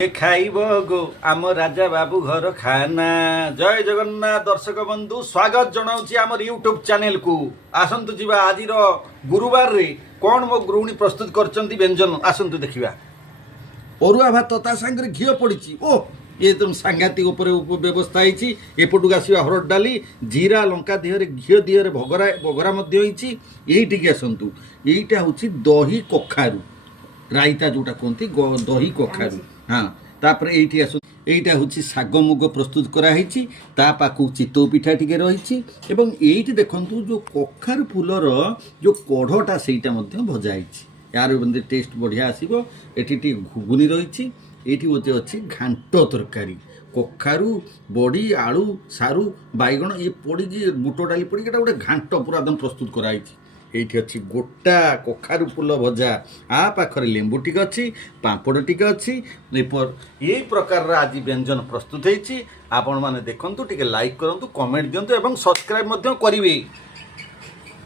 खाइब गो आम राजा बाबू घर खाना। जय जगन्नाथ दर्शक बंधु स्वागत जनाऊँगी आमर यूट्यूब चैनल को। आसतु जी आज गुरुवार रे कौन मो गृहिणी प्रस्तुत कर व्यंजन आसतु देखा। अरुआ भात ता सांगे घी पड़ी ओ ये तुम सांघातिक व्यवस्था होती। एपटू आसवा हरड़ डाली जीरा लंका देहरे घी देहरे भगरा बगरा ये आसतु। यहीटा हूँ दही कखारू राइता जोटा कहते दही कखारू। हाँ तापर ये आस यहीटा हूँ शाग मुग प्रस्तुत कराई पाखु चितौ पिठा टी रही। ये देखु जो कखारू फूलर जो कढ़टा से भजाई यार टेस्ट बढ़िया आसो। ये घुगुनी रही। ये अच्छी घांट तरकारी कखारू बड़ी आलू सारू बैगण ये पड़ी बुट डाली पड़ी गोटे घांट पूरा एकदम प्रस्तुत कराई। ये अच्छी गोटा कखारू फूल भजा आ पाखरे लेंबू टिक अच्छी पापड़ टिक अच्छी। ये प्रकार आज व्यंजन प्रस्तुत होती। आपण मैंने देखु टे लाइक करूँ कमेंट दिंतु और सब्सक्राइब करेंगे।